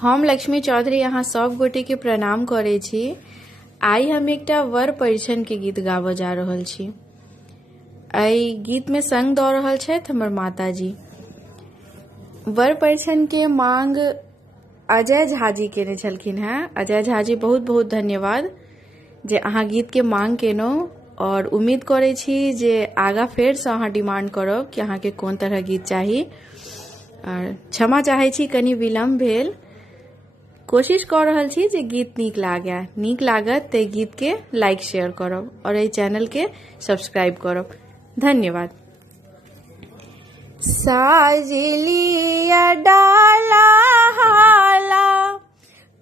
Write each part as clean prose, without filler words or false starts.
हम लक्ष्मी चौधरी यहाँ सब गोटे के प्रणाम करे छी। आई हम एकटा वर परिछन के गीत गाबऽ जा रहल छी। एहि गीत में संग दऽ रहल छथि हमर माताजी। वर परिछन के मांग अजय झा जी केने छलखिन हैं। अजय झा जी बहुत बहुत धन्यवाद जे अहाँ गीत के मांग केनहुँ, और उम्मीद करे छी जे आगा फेर से अहाँ डिमांड करब कि अहाँ के कोन तरह गीत चाही। और क्षमा चाहे छी कनि विलम्ब भेल। कोशिश कर रहल छी जे गीत नीक लागत ते गीत के लाइक शेयर करब और एहि चैनल के सब्सक्राइब करब। धन्यवाद। साजलिया डाला हाला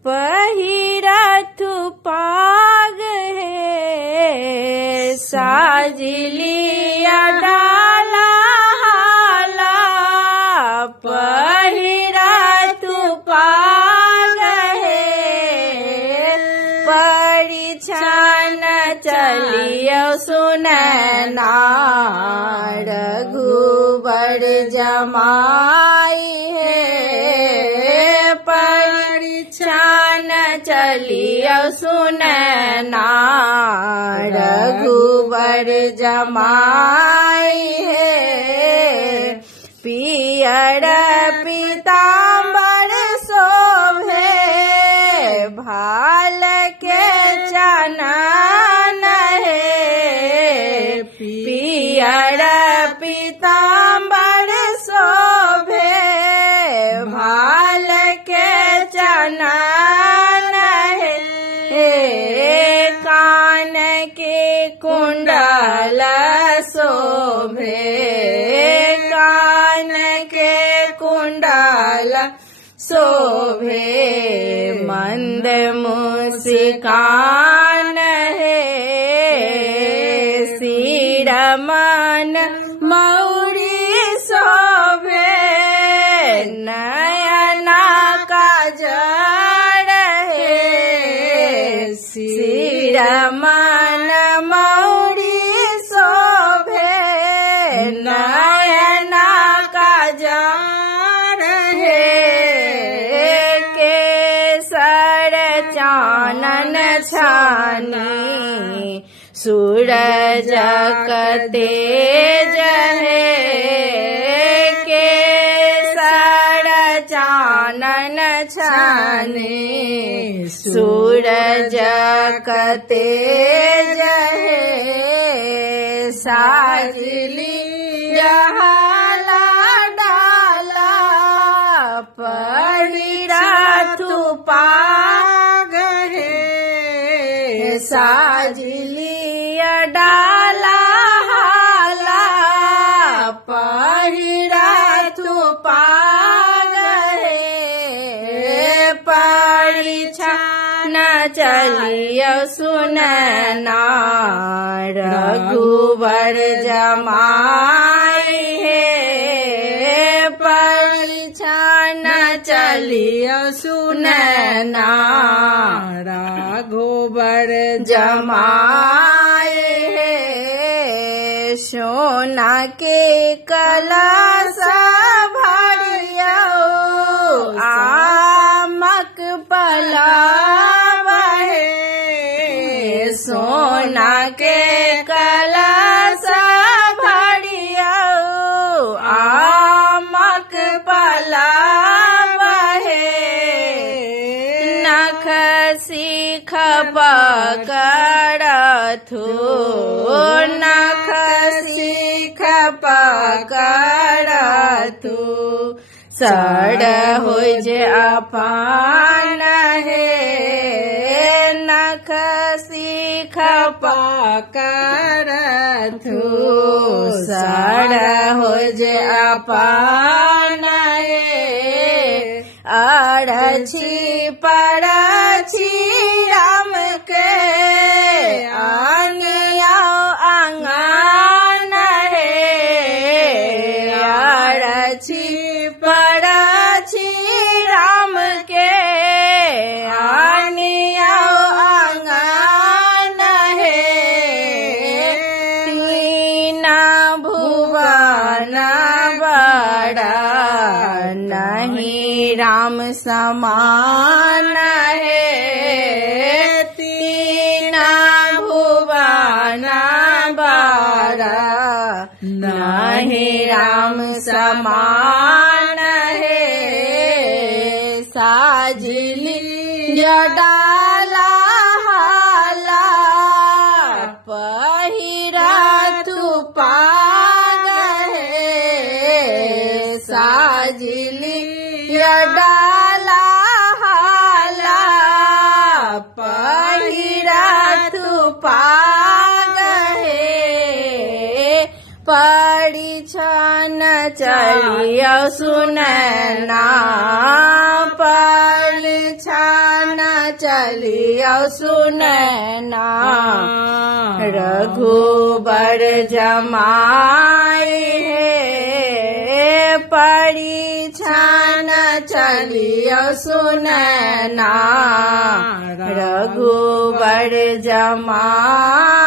पहिरथ पाग है, साजलिया डाला हाला पहिरथ पाग है, परिछन चलियो सुनैना रघुबर जमाई है, परिछन चलियो सुनैना रघुबर जमाई है, पियर पीताम्बर शोभे भाल के चनन है, पियर पीताम्बर शोभे भाल के चनन है, कान के कुंडल शोभे, कान के कुंडल शोभे, मंद मुस्कान है, सिर मन मौरी शोभे, नयना काजर है, सिर मन मौरी शोभे, नयना काजर है, केसर चानन छानी सूरज का तेज है, केसर चानन छानी सूरज का तेज है, साजलिया हाला डाला पहिरथ पाग है, साजलिया डाला हाला पहिरथ पाग है, परिछन चलियो सुनैना रघुबर जमाई है, परिछन चलियो सुनैना रघुबर जमाई है, सोना के कलश भरियो आमक पलाव है, सोना के कलश भरियो आमक पलाव है, नख सीख पकड़थु, नख सीख पकड़थु, सड़ हो जे अपान है, नख सीख पकड़थु, सड़ हो जे अपान है, अरछी परछी राम के आंगिया आंगन है, अरछी परछी राम के आंगिया आंगन है, तीन भुवन बड़ा नहीं राम राम समान है तीना भुवन बारा नहीं राम समान है साजली डाला हाला पहिरा तू पाग है साजली डाला हाला पहिरा तू पाग है पड़ी छन चलियो सुनना पड़ी छन चलियो सुनना रघुबर जमाई है पड़ी छन चलियो सुनना रघुबर जमाई